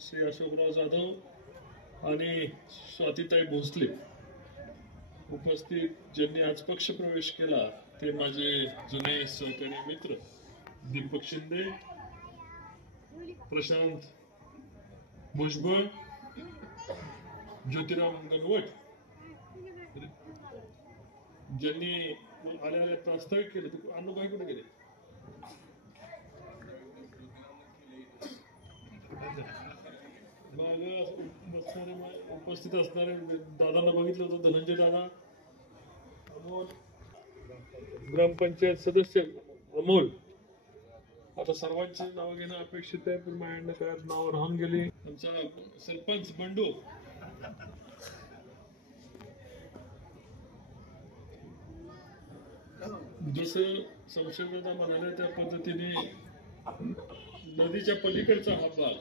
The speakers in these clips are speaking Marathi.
श्री अशोकराव जाधव आणि स्वातीताई भोसले उपस्थित, ज्यांनी आज पक्ष प्रवेश केला ते माझे जुने सहकारी मित्र दीपक शिंदे, प्रशांत भुजबळ, ज्योतिराव गणवट, ज्यांनी आल्या प्रास्ताविक केले. अनुभाई कुठे गेले? उपस्थित असणारे दादांना बघितलं होतं, धनंजय दादा, अमोल, ग्रामपंचायत सदस्य अमोल. आता सर्वांची नावं घेणं अपेक्षित आहे, पण माझ्याकडनं काय नाव राहून गेली. आमचा सरपंच बंडू, जसं संशयदादा म्हणाले त्या पद्धतीने नदीच्या पलीकडचा हा भाग,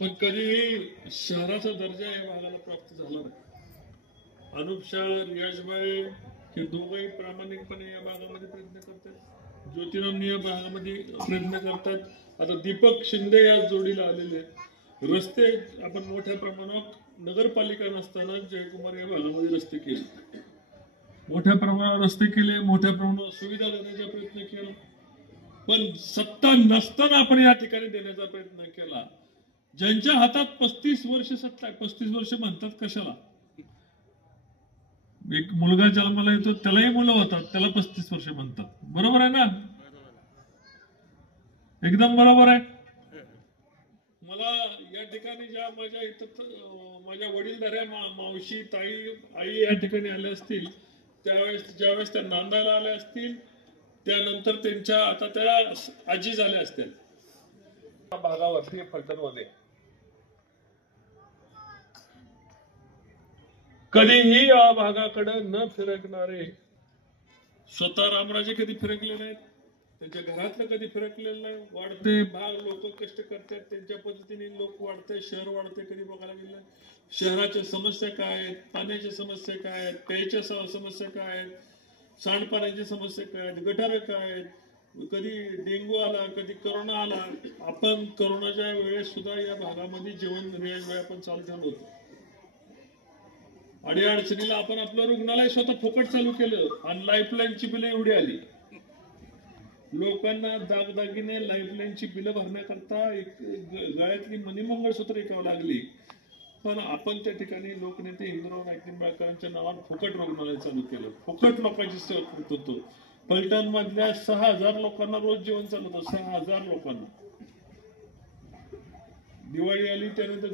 पण कधीही शहराचा दर्जा या भागाला प्राप्त झाला नाही. अनुप शाह, रियाजभाई हे दोघंही प्रामाणिकपणे या भागामध्ये प्रयत्न करतात. ज्योतिरामनी या भागामध्ये प्रयत्न करतात. आता दीपक शिंदे या जोडीला आलेले आहेत. रस्ते आपण मोठ्या प्रमाणात नगरपालिका नसताना जयकुमार या भागामध्ये रस्ते केले, मोठ्या प्रमाणावर रस्ते केले, मोठ्या प्रमाणावर सुविधा देण्याचा प्रयत्न केला. पण सत्ता नसताना आपण या ठिकाणी देण्याचा प्रयत्न केला. ज्यांच्या हातात 35 वर्ष सत्ता आहे, 35 वर्ष म्हणतात कशाला? एक मुलगा जन्माला येतो त्यालाही मुलं होतात, त्याला 35 वर्ष म्हणतात. बरोबर आहे ना? एकदम बरोबर आहे. मला या ठिकाणी ज्या माझ्या इथं माझ्या वडीलधाऱ्या मावशी, ताई, आई या ठिकाणी आल्या असतील, त्यावेळेस ज्यावेळेस त्या नांदायला आल्या असतील, त्यानंतर त्यांच्या आता त्या आजी झाल्या असतील भागावरती फलटणमध्ये. कधीही या भागाकडे न फिरकणारे, स्वतः रामराजे कधी फिरकले नाहीत, त्यांच्या घरातलं कधी फिरकलेलं नाही. वाढते भाग लोक कष्ट करतात, त्यांच्या पद्धतीने लोक वाढते, शहर वाढते, कधी बघायला गेलं. शहराच्या समस्या काय आहेत, पाण्याच्या समस्या काय आहेत, प्यायच्या समस्या काय आहेत, सांडपाण्याची समस्या काय आहेत, गटारे काय आहेत, कधी डेंग्यू आला, कधी करोना आला. आपण करोनाच्या वेळेस सुद्धा या भागामध्ये जेवण वेळ आपण चालू ठेवलं होतं. अडचणीला आपण आपलं रुग्णालय स्वतः फुकट चालू केलं आणि लाईफलाईनची बिलं एवढी आली. लोकांना दागदागिने लाईफलाईनची बिलं भरण्याकरता गळ्यातली मणिमंगळसूत्र विकावं लागली. पण आपण त्या ठिकाणी लोकनेते हिंदुराव नाईक निंबाळकरांच्या नावात फुकट रुग्णालय चालू केलं, फुकट लोकांची सेवा करत होतो. फलटण मधल्या 6,000 लोकांना रोज जेवण चालत होतं, 6,000 लोकांना. दिवाळी आली त्यानंतर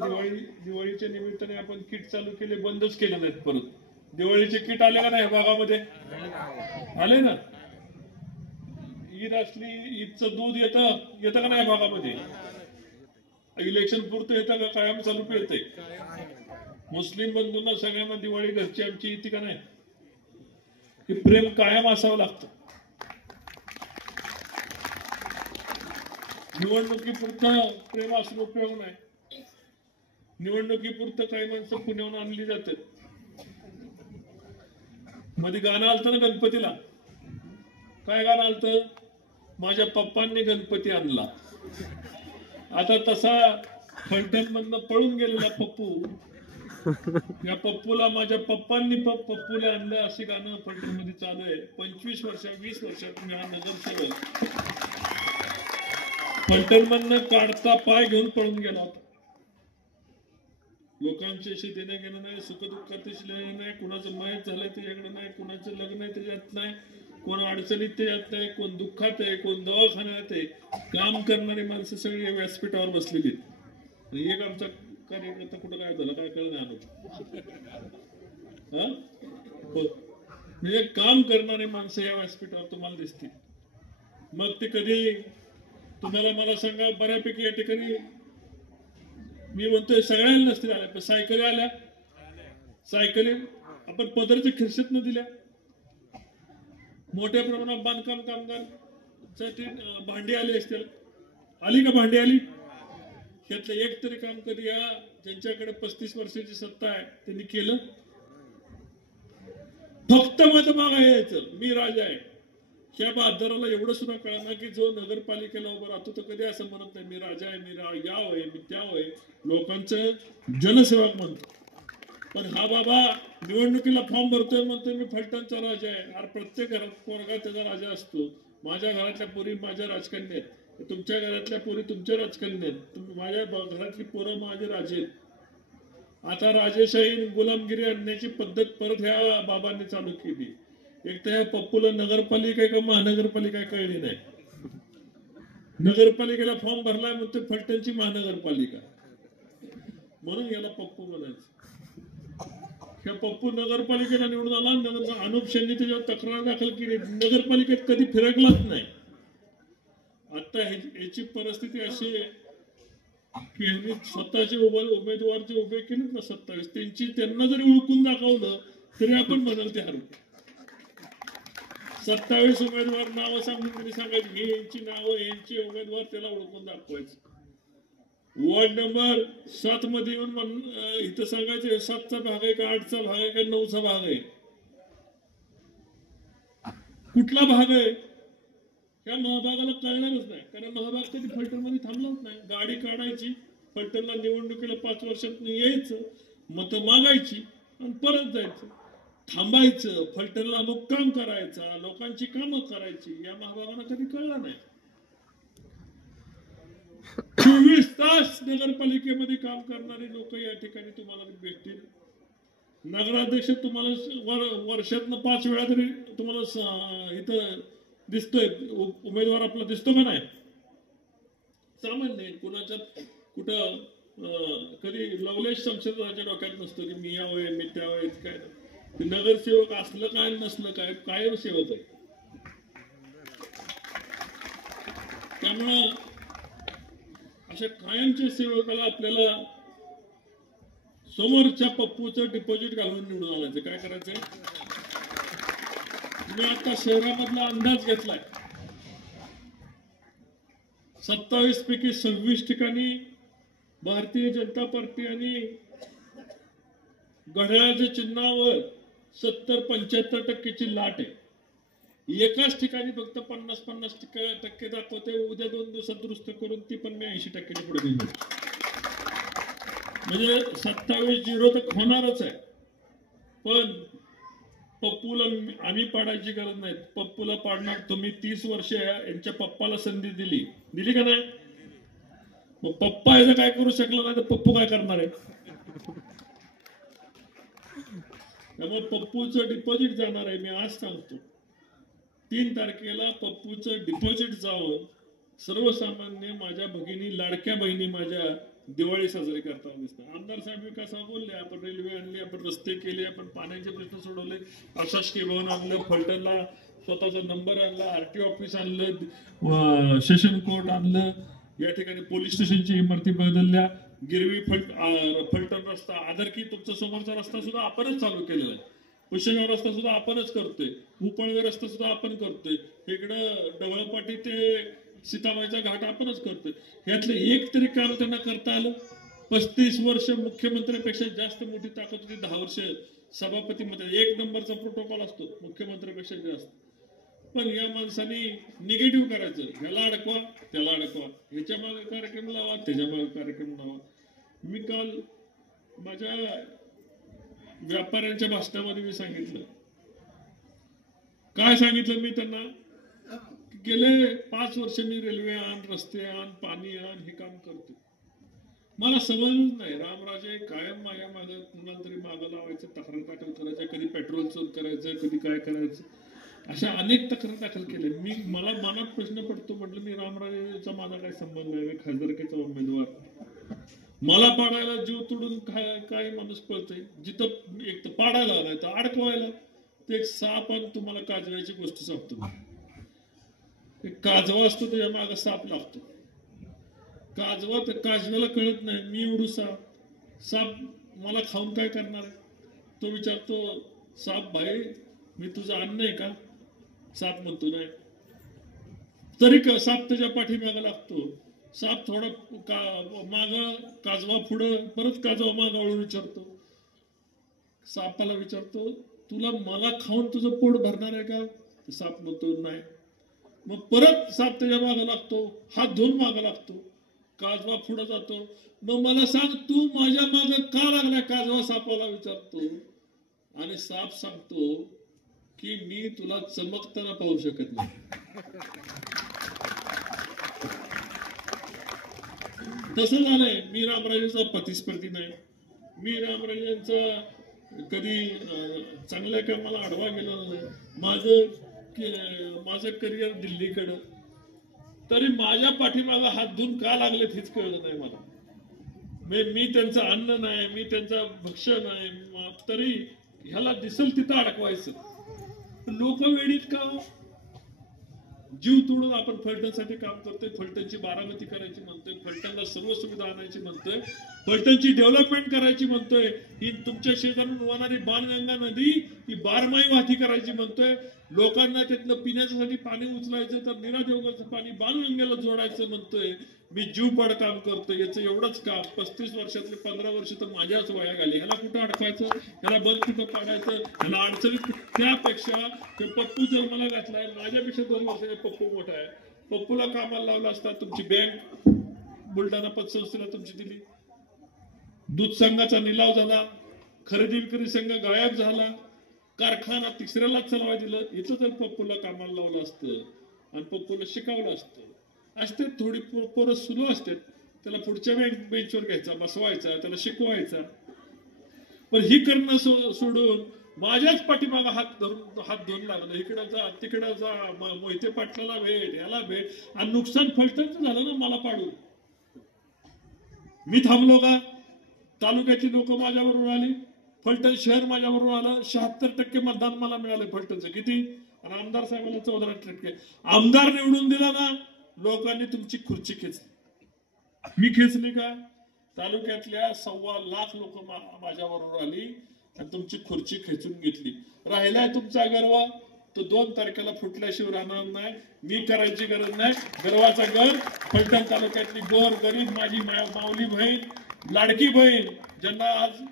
दिवाळीच्या निमित्ताने आपण किट चालू केले, बंदच केले नाहीत. परत दिवाळीचे किट आले का नाही भागामध्ये? आले ना. ईद असली, ईदचं दूध येतं का नाही भागामध्ये? इलेक्शन पुरतं येतं का कायम चालू येते? मुस्लिम बंधूंना सगळ्यांना दिवाळी घरची आमची येते का नाही? हे प्रेम कायम असावं लागतं. निवडणुकीपुरतं प्रेम असून उपयोग नाही. निवडणुकीपुरतं काही माणसं पुण्याहून आणली जातात. मध्ये गाणं आलतं ना गणपतीला, काय गाणं आलतं? माझ्या पप्पांनी गणपती आणला. आता तसा फलटण मधनं पळून गेलेला पप्पू, या पप्पूला माझ्या पप्पांनी पप्पूला आणलं, असे गाणं फलटण मध्ये चालू आहे. 25 वर्ष 20 वर्षात मी हा नगरसेवक फलटण मधनं काढता पाय घेऊन पळून गेला होता. लोकांच्याशी देणं घेणं नाही, सुखदुःखात नाही, कुणाचं मयत झालंय त्याच्याकडे नाही, कुणाचं लग्न आहे त्याच्यात नाही, कोण अडचणीत त्याच्यात नाही, कोण दुःखात आहे, कोण दवाखान्यात आहे. काम करणारी माणसं सगळी व्यासपीठावर बसलेली आहेत. एक आमचा कार्यकर्ता कुठं काय झालं काय कळलं नाही. म्हणजे काम करणारी माणसं या व्यासपीठावर तुम्हाला दिसतील. मग ते कधी तुम्हाला मला सांगा, बऱ्यापैकी या ठिकाणी मी म्हणतोय सगळ्यांना नसतील आल्या, पण सायकली आल्या. सायकली आपण पदरच्या खिरशीतनं दिल्या. मोठ्या प्रमाणात बांधकाम कामगार भांडी आली असतील. आली का भांडी? आली. यातलं एक तरी काम कधी या ज्यांच्याकडे 35 वर्षाची सत्ता आहे त्यांनी केलं? फक्त मत मागा यायचं, मी राजा आहे. त्या बहादराला एवढं सुद्धा कळणार की जो नगरपालिकेला उभं राहतो तो कधी असं म्हणत नाही मी राजा आहे, मी या होय, मी त्या होय, लोकांचं जनसेवक म्हणतो. पण हा बाबा निवडणुकीला फॉर्म भरतोय म्हणतोय मी फलटणचा राजा आहे. अरे प्रत्येक घरात पोरगा त्याचा राजा असतो. माझ्या घरातल्या पोरी माझ्या राजकन्या आहेत, तुमच्या घरातल्या पोरी तुमच्या राजकन्या आहेत, माझ्या घरातली पोरं माझे राजे आहेत. आता राजेशाही गुलामगिरी आणण्याची पद्धत परत ह्या बाबांनी चालू केली. एक तर ह्या पप्पूला नगरपालिका का महानगरपालिका कळली नाही. नगरपालिकेला फॉर्म भरलाय म्हणते फलटणची महानगरपालिका, म्हणून याला पप्पू म्हणायचं. ह्या पप्पू नगरपालिकेला निवडून आला, अनुप शेंनी त्याच्यावर तक्रार दाखल केली, नगरपालिकेत कधी फिरकलाच नाही. आता याची परिस्थिती अशी आहे की यांनी स्वतःचे उमेदवार जे उभे केलेत ना 27, त्यांना जरी ओळखून दाखवलं तरी आपण म्हणाल ते हरवू. 27 उमेदवार नावं सांगून त्यांनी सांगायची हे यांची नावं, यांचे उमेदवार त्याला ओळखून दाखवायचं. वॉर्ड नंबर 7 मध्ये येऊन इथं सांगायचं 7चा भाग आहे का 8चा भाग आहे का 9चा भाग आहे, कुठला भाग आहे त्या महाभागाला कळणारच नाही. कारण महाभाग कधी फलटणमध्ये थांबलाच नाही. गाडी काढायची, फलटणला निवडणुकीला 5 वर्षात यायचं, मतं मागायची आणि परत जायचं. थांबायचं, फलटणला मुक्काम करायचा, लोकांची कामं करायची, या महाभागाला कधी कळलं नाही. 24 तास नगरपालिकेमध्ये काम करणारे लोक या ठिकाणी तुम्हाला भेटतील. नगराध्यक्ष तुम्हाला वर्षातनं 5 वेळा तरी तुम्हाला इथं दिसतोय, उमेदवार आपला दिसतो का नाही. सामान्य कुणाच्या कुठं कधी लवलेश शमशेररावच्या डोक्यात नसतो की मी यावं मी त्यावं, काय ते नगरसेवक असलं काय नसलं काय कायम सेवक आहे. त्यामुळं अशा कायमच्या सेवकाला आपल्याला समोरच्या पप्पूचं डिपॉझिट घालून निवडून आणायचं. काय करायचंय, मी आता शहरामधला अंदाज घेतलाय, 27 पैकी 26 ठिकाणी भारतीय जनता पार्टी आणि घड्याळाच्या चिन्हावर 70-75% लाट आहे. एकाच ठिकाणी फक्त 50-50% दाखवते. उद्या 2 दिवसात दुरुस्त करून ती पण मी 80% पुढे घेऊन, म्हणजे 27-0 तर होणारच आहे. पण पप्पूला आम्ही पाडायची गरज नाही, पप्पूला पाडणार तुम्ही. 30 वर्ष यांच्या पप्पाला संधी दिली का नाही. मग पप्पा याचं काय करू शकला नाही तर पप्पू काय करणार आहे. त्यामुळे पप्पूचं डिपॉझिट जाणार आहे. मी आज सांगतो 3 तारखेला पप्पूचं डिपॉझिट जाऊन सर्वसामान्य माझ्या भगिनी, लाडक्या बहिणी माझ्या दिवाळी साजरी करताना दिसतात. आमदार साहेब विकास बोलले, आपण रेल्वे आणली, आपण रस्ते केले, आपण पाण्याचे प्रश्न सोडवले, प्रशासकीय भवन आणलं, फलटणला स्वतःचा नंबर आणला, आरटीओ ऑफिस आणलं, सेशन कोर्ट आणलं, या ठिकाणी पोलीस स्टेशनची इमारती बदलल्या, गिरवी फलटण रस्ता, आदरकी तुमचा समोरचा रस्ता सुद्धा आपणच चालू केलेला आहे. पुष्यगाव रस्ता सुद्धा आपणच करतोय, उपळवे रस्ता सुद्धा आपण करतोय, इकडं डवळपाटी ते सीताबाईचा घाट आपणच करतोय. यातलं एक तरी काम त्यांना करता आलं. 35 वर्ष मुख्यमंत्र्यापेक्षा जास्त मोठी ताकद होती, 10 वर्ष सभापतीमध्ये 1 नंबरचा प्रोटोकॉल असतो मुख्यमंत्र्यापेक्षा जास्त. पण या माणसाने निगेटिव्ह करायचं, ह्याला अडकवा त्याला अडकवा, ह्याच्या मागे कार्यक्रम लावा त्याच्या मागे कार्यक्रम लावा. मी काल माझ्या व्यापाऱ्यांच्या भाषणामध्ये मी सांगितलं, काय सांगितलं मी त्यांना, गेले 5 वर्ष मी रेल्वे आण, रस्ते आण, पाणी आण हे काम करतो. मला समजलंच नाही, रामराजे कायम माझ्या मागं कुणाला तरी मागं लावायचं, तक्रार दाखल करायच्या, कधी पेट्रोल चोर करायचं, कधी काय करायचं, अशा अनेक तक्रार दाखल केल्या. मला मनात प्रश्न पडतो, म्हटलं मी रामराजेचा माझा काही संबंध नाही, मी खासदारकीचा उमेदवार, मला पाडायला जीव तोडून काही माणूस पळतोय. जिथं एक तर पाडायला नाही तर अडकवायला. ते एक साप आणि तुम्हाला काजव्याची गोष्ट सांगतो. काजवा असतो त्याच्या मागं साप लागतो. काजवा तर काजव्याला कळत नाही मी उडूसा, साप मला खाऊन काय करणार. तो विचारतो, साप भाई मी तुझं अन्न आहे का. साप म्हणतो नाही. तरी साप त्याच्या पाठीमागं लागतो. साप थोडा माग, काजवा पुढं, परत काजवा मागं वळून विचारतो. सापाला विचारतो, तुला मला खाऊन तुझं पोट भरणार आहे का. साप म्हणतो नाही. मग परत साप त्याच्या मागं लागतो, हात धुवून मागं लागतो, काजवा पुढे जातो. मग मला सांग, तू माझ्या मागं का लागलाय? काजवा सापाला विचारतो आणि साप सांगतो की मी तुला चमकताना पाहू शकत नाही. तसं झालंय. मी रामराजेचा प्रतिस्पर्धी नाही. मी रामराजेंचा कधी चांगल्या कामाला आडवा गेलो नाही. माझं करिअर दिल्लीकडं. तरी माझ्या पाठीमागं हात धुवून का लागलेत हेच कळलं नाही मला. मी त्यांचं अन्न नाही, मी त्यांचा भक्ष्य नाही, तरी ह्याला दिसेल तिथं अडकवायचं. लोक वेळीत का? जीव तोडून आपण फलटणसाठी काम करतोय, फलटणची बारामती करायची म्हणतोय, फलटणला सर्व सुविधा आणायची म्हणतोय, फलटणची डेव्हलपमेंट करायची म्हणतोय, ही तुमच्या शेजारून वाहणारी बाणगंगा नदी ही बारमाही वाहती करायची म्हणतोय, लोकांना त्यातलं पिण्यासाठी पाणी उचलायचं तर नीरा देवगरचं पाणी बाणगंगेला जोडायचं म्हणतोय. मी जीवपाड काम करतोय. याचं एवढंच काम 35 वर्षातले 15 वर्ष तर माझ्याच वया घाली. ह्याला कुठं अडकायचं, ह्याला बंद कुठं पाडायचं, ह्याला अडचणीत. त्यापेक्षा ते पप्पू जन्माला घातलाय, माझ्यापेक्षा 2 वर्षाचे पप्पू मोठा आहे. पप्पूला कामाला लावला असता. तुमची बँक बुलढाणा पतसंस्थेला तुमची दिली, दूध संघाचा निलाव झाला, खरेदी विक्री संघ गायब झाला, कारखाना तिसऱ्यालाच चालवाय दिलं. इथं जर पप्पूला कामाला लावलं असतं आणि पप्पूला शिकवलं असतं, असते थोडी पोरं सुरू असतात, त्याला पुढच्या बेंचवर घ्यायचा, बसवायचा, त्याला शिकवायचा. पण ही करणं सोडून माझ्याच पाठीमागा हात धरून लागलं. इकडे जा, तिकडे जा, मोहिते पाटलाला भेट, याला भेट, आणि नुकसान फलटणचं झालं ना मला पाडून. मी थांबलो का? तालुक्याची लोक माझ्याबरोबर आली, फलटण शहर माझ्याबरोबर आलं. 76% मतदान मला मिळालं फलटणचं. किती? आणि आमदार साहेबांना 14%. आमदार निवडून दिला ना, लोकांनी तुमची खुर्ची खेचली. मी खेचली का? तालुक्यातल्या 1.25 लाख लोक माझ्याबरोबर आली आणि तुमची खुर्ची खेचून घेतली. राहिलाय तुमचा गर्व, तो 2 तारखेला फुटल्याशिवाय राहणार नाही. मी करायची गरज नाही. गर्वाचा घर फलटण तालुक्यातली गोर गरीब माझी माऊली बहीण, लाडकी बहीण, ज्यांना आज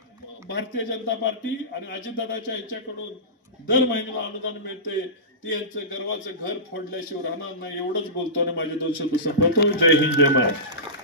भारतीय जनता पार्टी आणि अजितदादाच्या ह्याच्याकडून दर महिन्याला अनुदान मिळते, ती यांचं गर्वाचं घर फोडल्याशिवाय राहणार नाही. एवढंच बोलतो आणि माझे 2 शब्द संपवतो. जय हिंद, जय महाराष्ट्र.